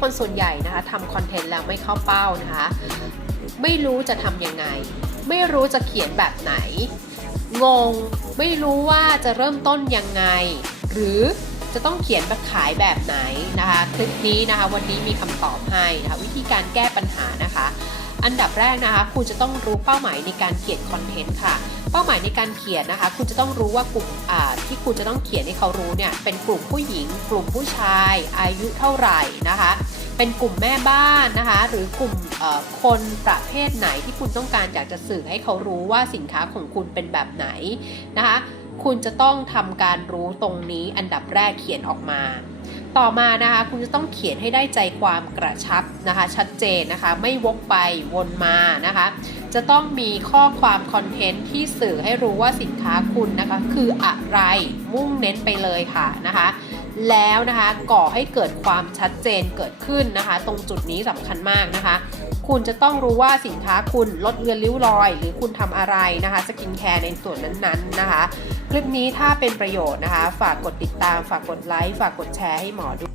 คนส่วนใหญ่นะคะทำคอนเทนต์แล้วไม่เข้าเป้านะคะ ไม่รู้จะทำยังไง ไม่รู้จะเขียนแบบไหน งง ไม่รู้ว่าจะเริ่มต้นยังไง หรือจะต้องเขียนแบบขายแบบไหนนะคะ คลิปนี้นะคะ วันนี้มีคำตอบให้นะคะ วิธีการแก้ปัญหานะ อันดับแรกนะคะ คุณจะต้องรู้เป้าหมายในการเขียนคอนเทนต์ค่ะ เป้าหมายในการเขียนนะคะ คุณจะต้องรู้ว่ากลุ่มที่คุณจะต้องเขียนให้เขารู้เนี่ยเป็นกลุ่มผู้หญิง กลุ่มผู้ชาย อายุเท่าไหร่นะคะ เป็นกลุ่มแม่บ้านนะคะ หรือกลุ่มคนประเภทไหนที่คุณต้องการอยากจะสื่อให้เขารู้ว่าสินค้าของคุณเป็นแบบไหนนะคะ คุณจะต้องทำการรู้ตรงนี้อันดับแรกเขียนออกมา ต่อมานะคะคุณจะต้องเขียนให้ได้ใจความกระชับนะคะ ชัดเจนนะคะ ไม่วกไปวนมานะคะ จะต้องมีข้อความคอนเทนต์ที่สื่อให้รู้ว่าสินค้าคุณนะคะ คืออะไรมุ่งเน้นไปเลยค่ะนะคะ แล้วนะคะก่อให้เกิดความชัดเจนเกิดขึ้นนะคะ ตรงจุดนี้สำคัญมากนะคะ คุณจะต้องรู้ว่าสินค้าคุณลดเลือนริ้วรอย หรือคุณทำอะไรนะคะสกินแคร์ในส่วนนั้นๆนะคะ คลิปนี้ถ้าเป็นประโยชน์นะคะ ฝากกดติดตาม ฝากกดไลค์ฝากกดแชร์ให้หมอด้วย